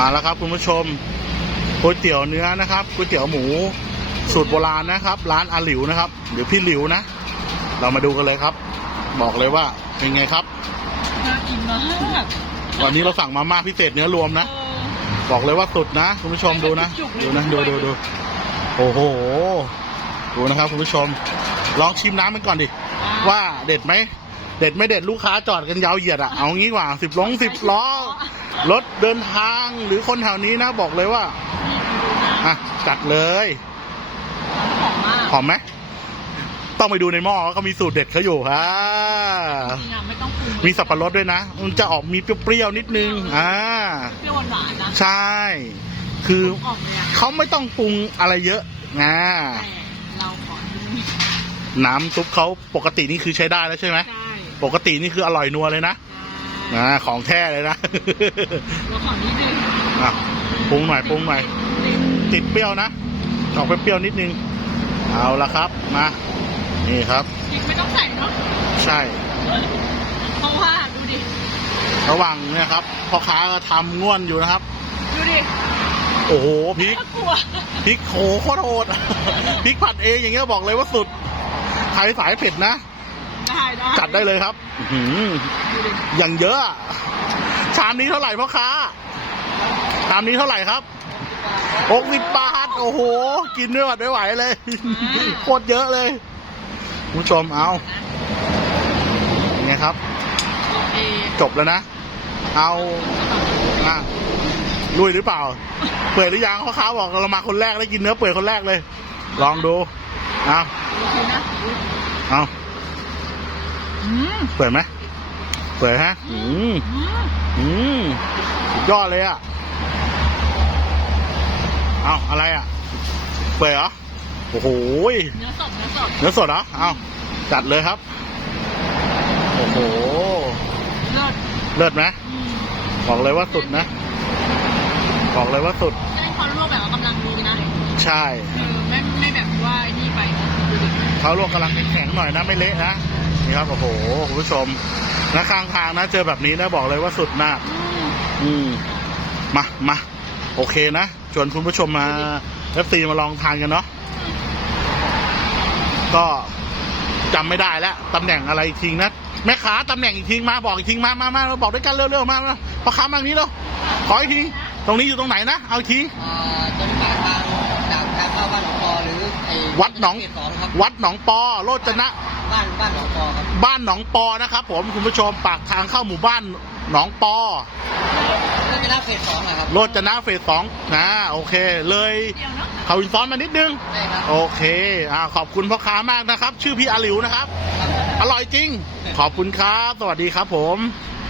มาแล้วครับคุณผู้ชมก๋วยเตี๋ยวเนื้อนะครับก๋วยเตี๋ยวหมู สูตรโบราณนะครับ ร้านอาหลิวนะครับเดี๋ยวพี่หลิวนะ เรามาดูกันเลยครับ บอกเลยว่าเป็นไงครับน่ากินมากวันนี้เราสั่งมาม่าพิเศษเนื้อรวมนะ บอกเลยว่าสุดนะคุณผู้ชมดูนะดูนะดูดูดูโอ้โหดูนะครับคุณผู้ชมลองชิมน้ำมันก่อนดิว่าเด็ดไหม เด็ดไม่เด็ดลูกค้าจอดกันยาวเหยียดอะเอางี้ดีกว่าสิบล้งสิบล้อรถเดินทางหรือคนแถวนี้นะบอกเลยว่าอะจัดเลยหอมมากหอมไหมต้องไปดูในหม้อเขามีสูตรเด็ดเขาอยู่อ่าจริงๆอะไม่ต้องปรุงเลยมีสับปะรดด้วยนะ มันจะออกมีเปรี้ยวๆนิดนึงอ่าเปรี้ยวหวานๆนะใช่ คือออกเลยอะเขาไม่ต้องปรุงอะไรเยอะอ่าแต่เราขอดูน้ำซุปเขาปกตินี่คือใช้ได้แล้วใช่ไหมใช่ ปกตินี่คืออร่อยนัวเลยนะใช่อ่าของแท้เลยนะเราขอนิดนึงอะปรุงหน่อยปรุงหน่อยติดเปรี้ยวนะออกเปรี้ยวๆนิดนึง เอาละครับมานี่ครับพริกไม่ต้องใส่เนาะใช่เพราะว่าดูดิระหว่างเนี่ยครับพ่อค้าก็ทำง่วนอยู่นะครับ ดูดิโอ้โหพริกน่ากลัวพริกโหโคตรโหดพริกผัดเองอย่างเงี้ยบอกเลยว่าสุดใครสายเผ็ดนะ ได้ได้จัดได้เลยครับอื้อหือดูดิอย่างเยอะอะชามนี้เท่าไหร่พ่อค้าชามนี้เท่าไหร่ครับหกสิบบาทโอ้โห กินไม่หวดไม่ไหวเลย โคตรเยอะเลยคุณผู้ชมเอาเป็นไงครับโอเคจบแล้วนะ เอาอะลุยหรือเปล่า เปื่อยหรือยังพ่อค้าบอกเรามาคนแรกได้กินเนื้อเปื่อยคนแรกเลย ลองดู เอา โอเคนะ เอาอืม เปื่อยไหมเปื่อยฮะอืมอืมอืมสุดยอดเลยอะ เอาอะไรอะ เปื่อยเหรอ โอ้โหยเนื้อสด เนื้อสด เนื้อสดเหรอ เอาจัดเลยครับ โอ้โห เลิศ เลิศไหมอืมบอกเลยว่าสุดนะ บอกเลยว่าสุดเส้นเขาลวกแบบว่ากำลังดีนะ ใช่เออไม่ไม่แบบว่าไอ้นี่ไปดูดิเขาลวกกำลังแข็งๆหน่อยนะไม่เละนะ นี่ครับโอ้โหคุณผู้ชมนะข้างทางนะเจอแบบนี้นะบอกเลยว่าสุดมากอืมอืมมามาโอเคนะชวนคุณผู้ชมมาเอฟซีมาลองทานกันเนาะก็จำไม่ได้แล้วตำแหน่งอะไรอีกทีนะแม่ค้าตำแหน่งอีกทีมาบอกอีกทีมามามามาบอกด้วยกันเร็วๆมามาพอค้ามาทางนี้เร็วขออีกทีตรงนี้อยู่ตรงไหนนะเอาอีกทีอ่าตรงปากทางจากทางเข้าบ้านหนองปอหรือไอ้วัดหนองเขตสองครับวัดหนองปอโรจนะ บ้านบ้านหนองปอครับบ้านหนองปอนะครับ ผมคุณผู้ชมปากทางเข้าหมู่บ้านหนองปอก็จะรับเขตสองนะครับโรจนะเฟสสองนะโอเค เลยเดียวเนาะเขาอินซ้อนมานิดนึงใช่ครับโอเคอ่าขอบคุณพ่อค้ามากนะครับ ชื่อพี่อาหลิวนะครับ อร่อยจริง ขอบคุณครับ สวัสดีครับผมค